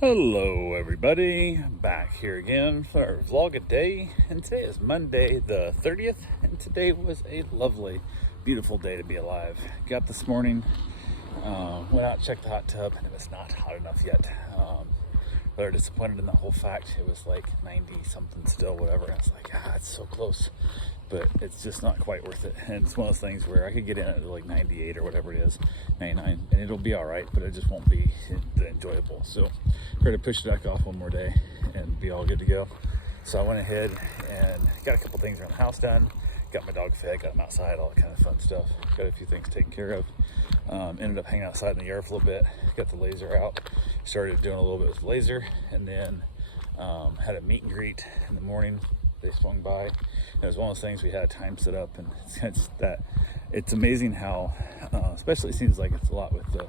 Hello everybody, back here again for our vlog a day, and today is Monday the 30th, and today was a lovely, beautiful day to be alive. Got up this morning, went out, checked the hot tub, and it was not hot enough yet. They're disappointed in the whole fact. It was like 90 something still, whatever, and I was like, it's so close, but it's just not quite worth it. And it's one of those things where I could get in at like 98 or whatever it is, 99, and it'll be all right, but it just won't be enjoyable. So try to push it back off one more day and be all good to go. So I went ahead and got a couple things around the house done, got my dog fed, got him outside, all that kind of fun stuff. Got a few things taken care of. Ended up hanging outside in the yard for a little bit, got the laser out, started doing a little bit with the laser, and then had a meet and greet in the morning. They swung by, and it was one of those things we had time set up, and it's amazing how, especially it seems like it's a lot with the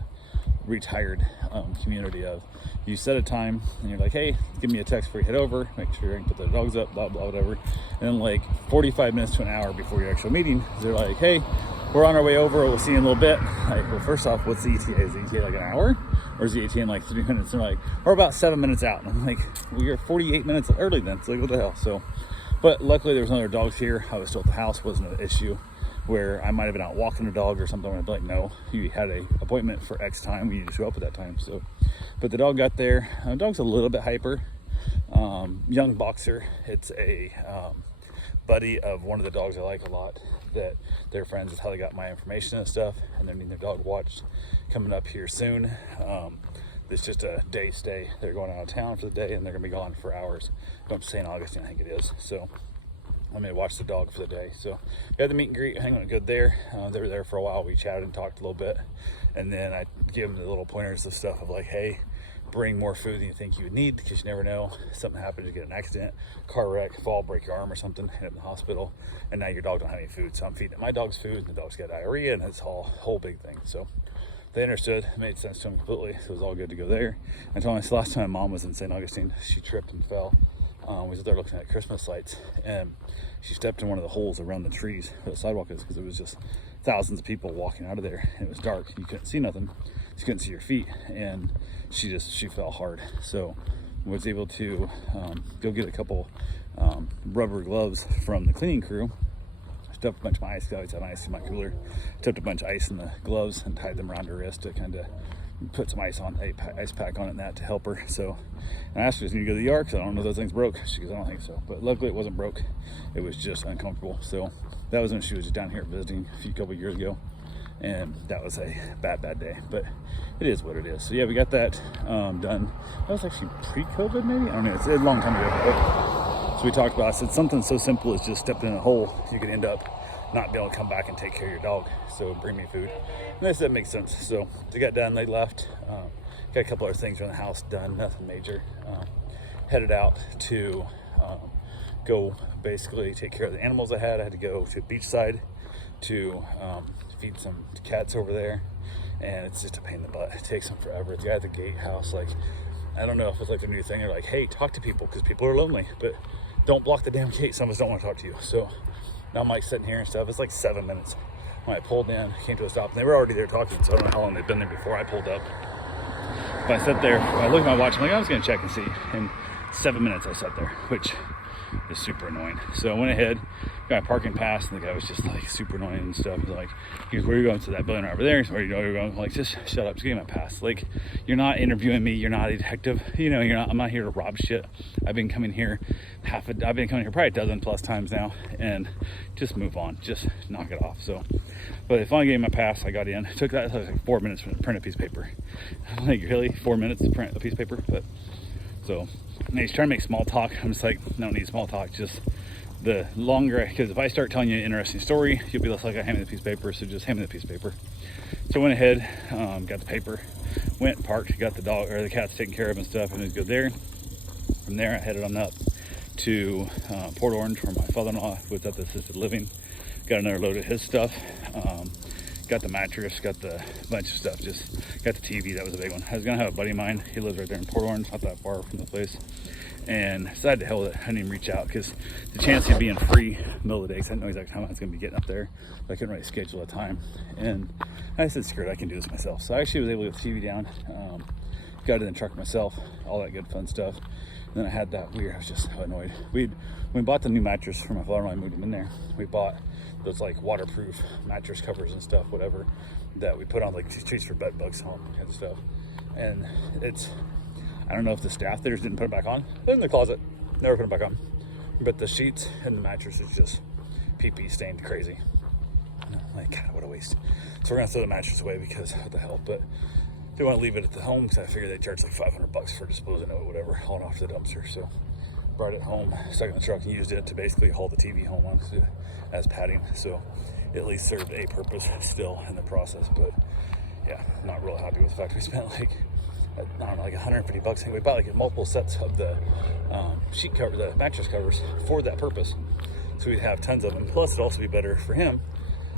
retired community of, you set a time and you're like, hey, give me a text before you head over, make sure you can put the dogs up, blah blah whatever, and then like 45 minutes to an hour before your actual meeting, they're like, hey, we're on our way over, we'll see you in a little bit. Like, well, first off, what's the ETA? Is the ETA like an hour, or is the ETA in like 3 minutes? And they're like, we're about 7 minutes out, and I'm like, we are 48 minutes early then. It's like, what the hell? So, but luckily there was no other dogs here. I was still at the house, wasn't an issue where I might have been out walking a dog or something. I'd be like, no, you had a appointment for X time, we need to show up at that time. So, but the dog got there. The dog's a little bit hyper, young boxer. It's a buddy of one of the dogs I like a lot, that they're friends. Is how they got my information and stuff, and they're needing their dog watched coming up here soon. It's just a day stay. They're going out of town for the day, and they're gonna be gone for hours. Going to St. Augustine, I think it is. So I'm gonna watch the dog for the day. So we had the meet and greet, hanging out good there. They were there for a while. We chatted and talked a little bit, and then I gave them the little pointers of stuff of like, hey, bring more food than you think you would need, because you never know, something happens, you get an accident, car wreck, fall, break your arm or something, end up in the hospital, and now your dog don't have any food. So I'm feeding my dog's food, and the dog's got diarrhea, and it's a whole big thing. So they understood, it made sense to them completely, so it was all good to go there. I told my last time Mom was in St. Augustine, she tripped and fell. We was there looking at Christmas lights, and she stepped in one of the holes around the trees where the sidewalk is, because it was just thousands of people walking out of there, and it was dark, you couldn't see nothing, you couldn't see your feet, and she fell hard. So was able to go get a couple rubber gloves from the cleaning crew, stuffed a bunch of ice, I always had ice in my cooler, stuffed a bunch of ice in the gloves and tied them around her wrist to kind of put some ice pack on it, and that to help her. So I asked her, does you need to go to the yard, because I don't know if those things broke. She goes, I don't think so. But luckily it wasn't broke, it was just uncomfortable. So that was when she was just down here visiting a couple years ago, and that was a bad day, but it is what it is. So yeah, we got that done. That was actually pre-COVID maybe, I don't know, it's a long time ago. But, so we talked about, I said something so simple as just stepping in a hole, you could end up not be able to come back and take care of your dog, so bring me food. And I said, that makes sense. So they got done, they left. Got a couple other things around the house done, nothing major. Headed out to go basically take care of the animals I had. I had to go to Beachside to feed some cats over there, and it's just a pain in the butt. It takes them forever. The guy at the gatehouse, like, I don't know if it's like their new thing. They're like, hey, talk to people, because people are lonely, but don't block the damn gate. Some of us don't want to talk to you. So now I'm like sitting here and stuff. It's like 7 minutes. When I pulled in, came to a stop, and they were already there talking, so I don't know how long they've been there before I pulled up. But I sat there, I looked at my watch, I'm like, I was gonna check and see. And 7 minutes I sat there, which is super annoying. So I went ahead, got a parking pass, and the guy was just like super annoying and stuff. He's like, where are you going? To that building right over there? Where you know you're going? I'm like, just shut up, just give me my pass. Like, you're not interviewing me, you're not a detective, you know, I'm not here to rob shit. I've been coming here probably a dozen plus times now, and just move on, just knock it off. So, but they finally gave me my pass, I got in. It took like 4 minutes to print a piece of paper. I'm like, really? 4 minutes to print a piece of paper? But so, and he's trying to make small talk. I'm just like, no need small talk, just the longer, because if I start telling you an interesting story, you'll be less like, I hand me the piece of paper, so just hand me the piece of paper. So I went ahead, got the paper, went, parked, got the dog, or the cats taken care of and stuff, and it was good there. From there, I headed on up to Port Orange, where my father-in-law was at the assisted living. Got another load of his stuff. Got the mattress, got the bunch of stuff, just got the TV, that was a big one. I was gonna have a buddy of mine, he lives right there in Port Orange, not that far from the place, and decided to hell with it. I didn't even reach out, because the chance of being free middle of the day, because I didn't know exactly how I was gonna be getting up there, but I couldn't really schedule a time. And I said, screw it, I can do this myself. So I actually was able to get the TV down, got in the truck myself, all that good fun stuff. And then I had that weird, I was just so annoyed. When we bought the new mattress for my father-in-law, I moved him in there. We bought those like waterproof mattress covers and stuff, whatever, that we put on like treats for bed bugs, all that kind of stuff. And I don't know if the staff there didn't put it back on. They're in the closet, never put it back on. But the sheets and the mattress is just pee-pee stained crazy. Like, God, what a waste. So we're gonna throw the mattress away because what the hell, but they want to leave it at the home because I figured they charge like $500 for disposing of it, whatever, hauling off to the dumpster. So brought it home, stuck it in the truck, and used it to basically haul the TV home on as padding. So it at least served a purpose still in the process. But yeah, not real happy with the fact we spent like, I don't know, like $150. I think we bought like multiple sets of the sheet cover, the mattress covers for that purpose. So we'd have tons of them. Plus, it'd also be better for him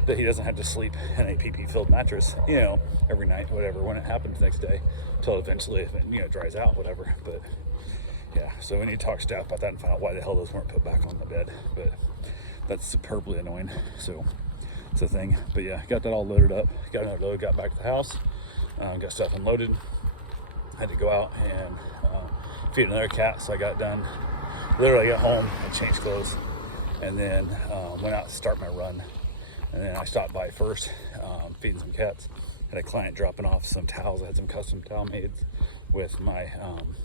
that he doesn't have to sleep in a pee-pee filled mattress, you know, every night, whatever, when it happens the next day, until eventually, if it, you know, dries out, whatever. But yeah, so we need to talk to staff about that and find out why the hell those weren't put back on the bed. But that's superbly annoying. So it's a thing. But yeah, got that all loaded up. Got another load, got back to the house, got stuff unloaded. Had to go out and feed another cat, so I got done. Literally got home, I changed clothes, and then went out to start my run. And then I stopped by first, feeding some cats. Had a client dropping off some towels. I had some custom towel made with my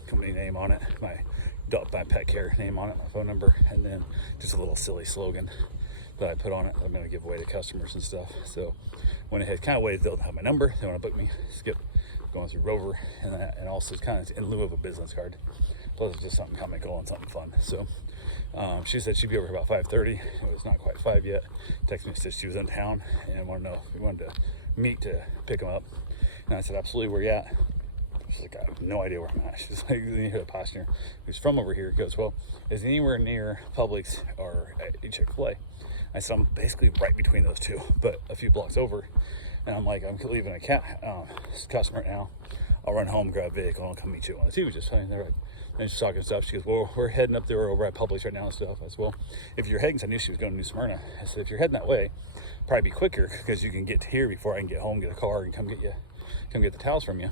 company name on it, my pet care name on it, my phone number, and then just a little silly slogan that I put on it. I'm going to give away to customers and stuff. So went ahead, kind of waited. They'll have my number. They want to book me. Skip going through Rover, and that, and also it's kind of in lieu of a business card. Plus it's just something comical and something fun. So she said she'd be over here about 5:30. It was not quite 5 yet. Texted me, said she was in town and wanted to know if we wanted to meet to pick them up. And I said, absolutely, where you at? She's like, I have no idea where I'm at. She's like, you hear the passenger who's from over here goes, well, is he anywhere near Publix or a Chick-fil-A? I said, I'm basically right between those two, but a few blocks over. And I'm like, I'm leaving a customer right now. I'll run home, grab a vehicle, and I'll come meet you at one of the two. Just saying there. And she's talking stuff. She goes, well, we're heading up there over at Publix right now and stuff. I said, well, if you're heading, because I knew she was going to New Smyrna. I said, if you're heading that way, probably be quicker because you can get to here before I can get home, get a car, and come get the towels from you.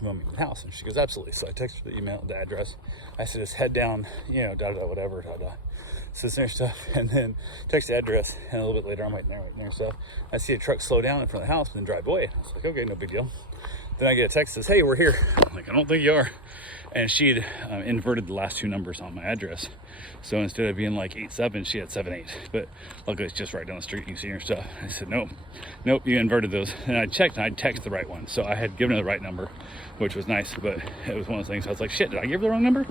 You want me in the house? And she goes, absolutely. So I texted her the email, the address. I said, just head down, you know, whatever, sister stuff, and then text the address. And a little bit later, I'm right there stuff. I see a truck slow down in front of the house and then drive away. I was like, okay, no big deal. Then I get a text that says, hey, we're here. I'm like, I don't think you are. And she'd inverted the last two numbers on my address. So instead of being like 87, she had 78. But luckily it's just right down the street. You can see her stuff. I said, nope, you inverted those. And I checked and I'd text the right one. So I had given her the right number, which was nice. But it was one of those things. I was like, shit, did I give her the wrong number?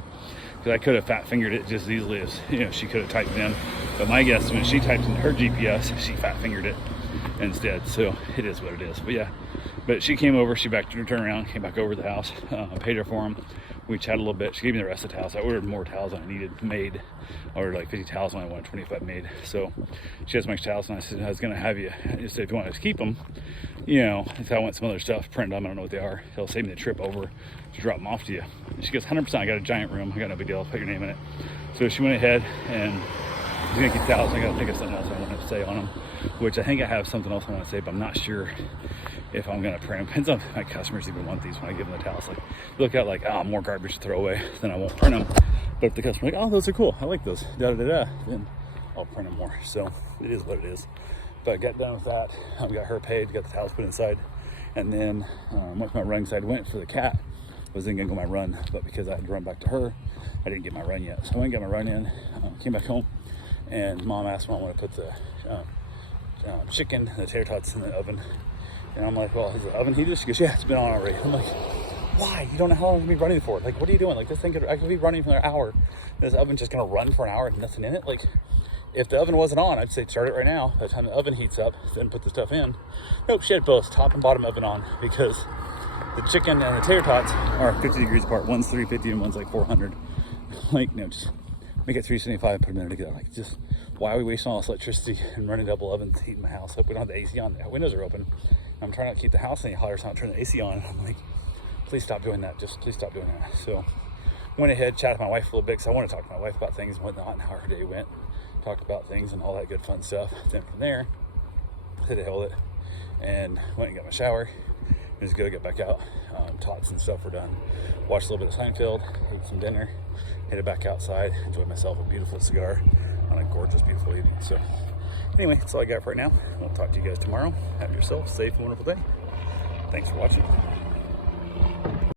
Because I could have fat fingered it just as easily as, you know, she could have typed it in. But my guess, when she typed in her GPS, she fat fingered it instead. So it is what it is. But yeah, but she came over, she turned around, came back over to the house, paid her for them. We chatted a little bit. She gave me the rest of the towels. I ordered more towels than I needed made. I ordered like 50 towels and I wanted 25 made. So she has some extra towels, and I said, I was going to have you, just if you want to keep them, you know, if I want some other stuff, print them. I don't know what they are. It'll save me the trip over to drop them off to you. And she goes, 100%. I got a giant room. I got no big deal. I'll put your name in it. So she went ahead and she's going to keep towels. I got to think of something else I want to say on them, which I think I have something else I want to say, but I'm not sure if I'm going to print them. Depends on if my customers even want these when I give them the towels. Like, look at like, more garbage to throw away, then I won't print them. But if the customer's like, oh, those are cool, I like those, then I'll print them more. So it is what it is. But I got done with that. I got her paid, got the towels put inside, and then went to my running side, went for the cat. Was then going to go my run, but because I had to run back to her, I didn't get my run yet. So I went and got my run in, came back home, and mom asked me I want to put the chicken and the tater tots in the oven. And I'm like, well, is the oven heated? She goes, yeah, it's been on already. I'm like, why? You don't know how long I'm gonna be running for. Like, what are you doing? Like, this thing I could be running for an hour. This oven's just gonna run for an hour and nothing in it. Like, if the oven wasn't on, I'd say start it right now. By the time the oven heats up, then put the stuff in. Nope, she had both top and bottom oven on because the chicken and the tater tots are 50 degrees apart. One's 350 and one's like 400. Like, no, just make it 375 and put them in together. Like, just why are we wasting all this electricity and running double ovens to heat my house up? We don't have the AC on. The windows are open. I'm trying not to keep the house any hotter, so I'm turning the AC on. I'm like, please stop doing that. Just please stop doing that. So went ahead, chatted with my wife a little bit because I want to talk to my wife about things and whatnot and how her day went. Talked about things and all that good fun stuff. Then from there, hit it, and went and got my shower. just gotta get back out. Tots and stuff were done. Watched a little bit of Seinfeld, ate some dinner, headed back outside, enjoyed myself a beautiful cigar on a gorgeous, beautiful evening. So anyway, that's all I got for right now. I'll talk to you guys tomorrow. Have yourself a safe and wonderful day. Thanks for watching.